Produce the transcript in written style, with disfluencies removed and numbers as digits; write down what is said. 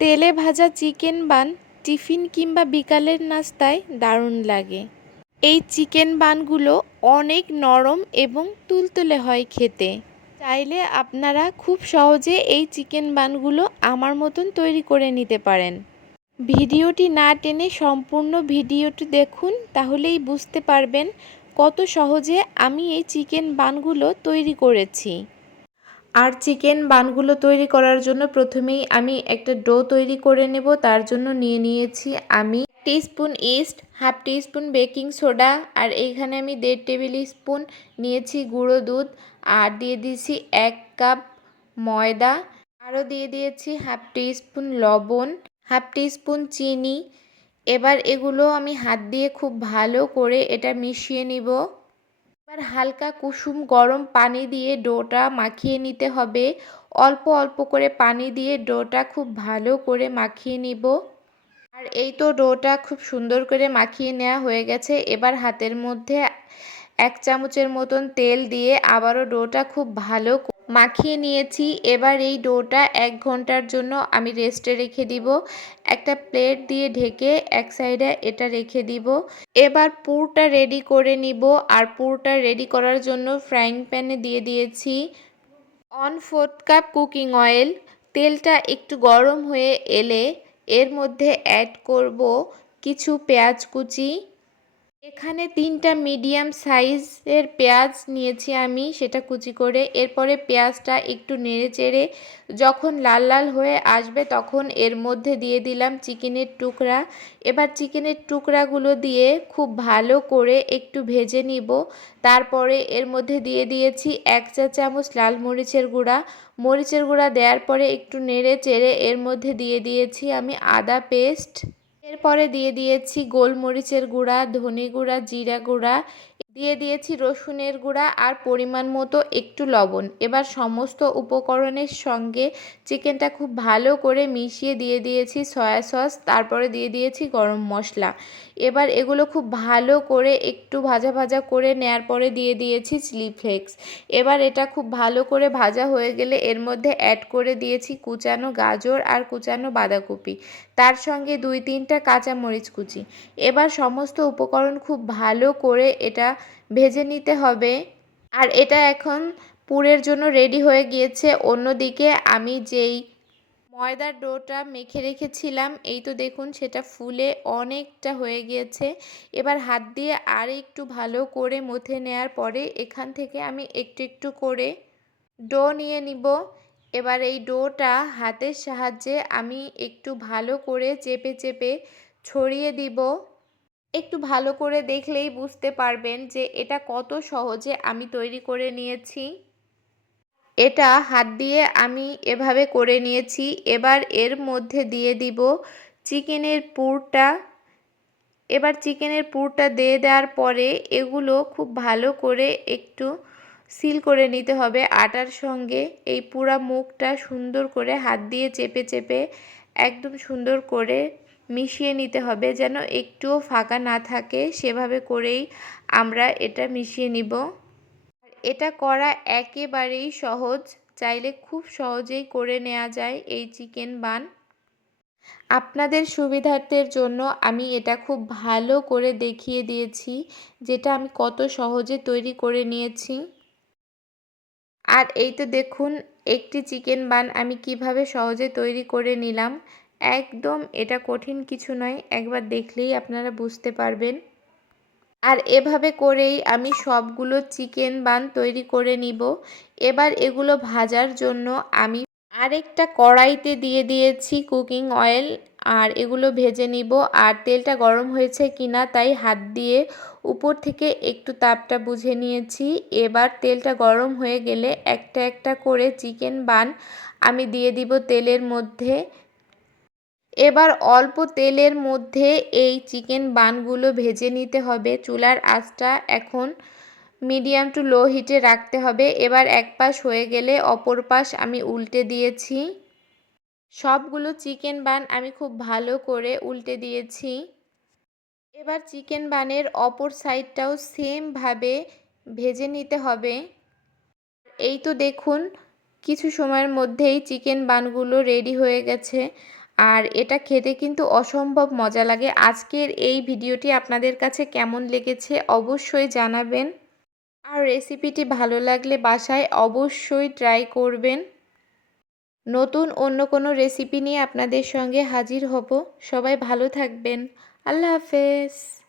তেলে ভাজা chicken bun tiffin কিংবা বিকালের নাস্তায় দারুণ লাগে। এই চিকেন বানগুলো অনেক নরম এবং তুলতুলে হয় খেতে। চাইলে আপনারা খুব সহজে এই চিকেন বানগুলো আমার মতন তৈরি করে নিতে পারেন। ভিডিওটি না টেনে সম্পূর্ণ ভিডিওটি দেখুন, তাহলেই বুঝতে পারবেন কত সহজে আমি এই চিকেন বানগুলো তৈরি করেছি। আর চিকেন বানগুলো তৈরি করার জন্য প্রথমেই আমি একটা ডো তৈরি করে নেব। তার জন্য নিয়েছি আমি teaspoon yeast, half teaspoon baking soda, আর এইখানে আমি 1.5 টেবিল স্পুন নিয়েছি গুঁড়ো দুধ, আর দিয়ে দিয়েছি 1 কাপ ময়দা, আরও দিয়ে দিয়েছি হাফ টিস্পুন লবণ, হাফ টিস্পুন চিনি। এবার এগুলো আমি হাত দিয়ে খুব ভালো করে এটা মিশিয়ে নিব। এবার হালকা কুসুম গরম পানি দিয়ে ডোটা মাখিয়ে নিতে হবে। অল্প অল্প করে পানি দিয়ে ডোটা খুব ভালো করে মাখিয়ে নিব। আর এই তো ডোটা খুব সুন্দর করে মাখিয়ে নেওয়া হয়ে গেছে। এবার হাতের মধ্যে 1 চামচের মতন তেল দিয়ে আবারও ডোটা খুব ভালো মাখিয়ে নিয়েছি। এবার এই ডোটা 1 ঘন্টার জন্য আমি রেস্টে রেখে দিব। একটা প্লেট দিয়ে ঢেকে এক সাইডে এটা রেখে দিব। এবার পুরটা রেডি করে নিব। আর পুরটা রেডি করার জন্য ফ্রাইং প্যানে দিয়ে দিয়েছি 1/4 কাপ কুকিং অয়েল। তেলটা একটু গরম হয়ে এলে এর মধ্যে অ্যাড করব কিছু পেঁয়াজ কুচি। এখানে 3টা মিডিয়াম সাইজের পেঁয়াজ নিয়েছি আমি, সেটা কুচি করে। এরপরে পেঁয়াজটা একটু নেড়েচেড়ে যখন লাল লাল হয়ে আসবে তখন এর মধ্যে দিয়ে দিলাম চিকেনের টুকরা। এবার চিকেনের টুকরাগুলো দিয়ে খুব ভালো করে একটু ভেজে নিব। তারপরে এর মধ্যে দিয়ে দিয়েছি 1 চা চামচ লাল মরিচের গুঁড়া। মরিচের গুঁড়া দেওয়ার পরে একটু নেড়েচেড়ে এর মধ্যে দিয়ে দিয়েছি আমি আদা পেস্ট। এরপরে দিয়ে দিয়েছি গোলমরিচের গুঁড়া, ধনে গুঁড়া, জিরা গুঁড়া, দিয়ে দিয়েছি রসুনের গুঁড়া আর পরিমাণ মতো একটু লবণ। এবার সমস্ত উপকরণের সঙ্গে চিকেনটা খুব ভালো করে মিশিয়ে দিয়ে দিয়েছি সয়া সস, তারপরে দিয়ে দিয়েছি গরম মশলা। এবার এগুলো খুব ভালো করে একটু ভাজা ভাজা করে নেয়ার পরে দিয়ে দিয়েছি চিলি ফ্লেক্স। এবার এটা খুব ভালো করে ভাজা হয়ে গেলে এর মধ্যে অ্যাড করে দিয়েছি কুচানো গাজর আর কুচানো বাঁধাকপি, তার সঙ্গে 2-3টা কাঁচামরিচ কুচি। এবার সমস্ত উপকরণ খুব ভালো করে এটা ভেজে নিতে হবে। আর এটা এখন পুরের জন্য রেডি হয়ে গিয়েছে। অন্যদিকে আমি যেই ময়দার ডোটা মেখে রেখেছিলাম, এই তো দেখুন সেটা ফুলে অনেকটা হয়ে গিয়েছে। এবার হাত দিয়ে আর একটু ভালো করে মথে নেওয়ার পরে এখান থেকে আমি একটু একটু করে ডো নিয়ে নিব। এবার এই ডোটা হাতের সাহায্যে আমি একটু ভালো করে চেপে চেপে ছড়িয়ে দিব। একটু ভালো করে দেখলেই বুঝতে পারবেন যে এটা কত সহজে আমি তৈরি করে নিয়েছি। এটা হাত দিয়ে আমি এভাবে করে নিয়েছি। এবার এর মধ্যে দিয়ে দিব চিকেনের পুরটা। এবার চিকেনের পুরটা দিয়ে দেওয়ার পরে এগুলো খুব ভালো করে একটু সিল করে নিতে হবে আটার সঙ্গে। এই পুরা মুখটা সুন্দর করে হাত দিয়ে চেপে চেপে একদম সুন্দর করে মিশিয়ে নিতে হবে, যেন একটুও ফাঁকা না থাকে। সেভাবে করেই আমরা এটা মিশিয়ে নিব। এটা করা একেবারেই সহজ, চাইলে খুব সহজেই করে নেওয়া যায় এই চিকেন বান। আপনাদের সুবিধার্থের জন্য আমি এটা খুব ভালো করে দেখিয়ে দিয়েছি যেটা আমি কত সহজে তৈরি করে নিয়েছি। আর এই তো দেখুন একটি চিকেন বান আমি কিভাবে সহজে তৈরি করে নিলাম। একদম এটা কঠিন কিছু নয়, একবার দেখলেই আপনারা বুঝতে পারবেন। আর এভাবে করেই আমি সবগুলো চিকেন বান তৈরি করে নিব। এবার এগুলো ভাজার জন্য আমি আরেকটা কড়াইতে দিয়ে দিয়েছি কুকিং অয়েল, আর এগুলো ভেজে নিব। আর তেলটা গরম হয়েছে কিনা তাই হাত দিয়ে উপর থেকে একটু তাপটা বুঝে নিয়েছি। এবার তেলটা গরম হয়ে গেলে একটা একটা করে চিকেন বান আমি দিয়ে দিব তেলের মধ্যে। এবার অল্প তেলের মধ্যে এই চিকেন বানগুলো ভেজে নিতে হবে। চুলার আঁচটা এখন মিডিয়াম টু লো হিটে রাখতে হবে। এবার এক পাশ হয়ে গেলে অপর পাশ আমি উল্টে দিয়েছি। সবগুলো চিকেন বান আমি খুব ভালো করে উল্টে দিয়েছি। এবার চিকেন বানের অপর সাইডটাও সেমভাবে ভেজে নিতে হবে। এই তো দেখুন কিছু সময়ের মধ্যেই চিকেন বানগুলো রেডি হয়ে গেছে। আর এটা খেতে কিন্তু অসম্ভব মজা লাগে। আজকের এই ভিডিওটি আপনাদের কাছে কেমন লেগেছে অবশ্যই জানাবেন। আর রেসিপিটি ভালো লাগলে বাসায় অবশ্যই ট্রাই করবেন। নতুন অন্য কোনো রেসিপি নিয়ে আপনাদের সঙ্গে হাজির হব। সবাই ভালো থাকবেন। আল্লাহ হাফেজ।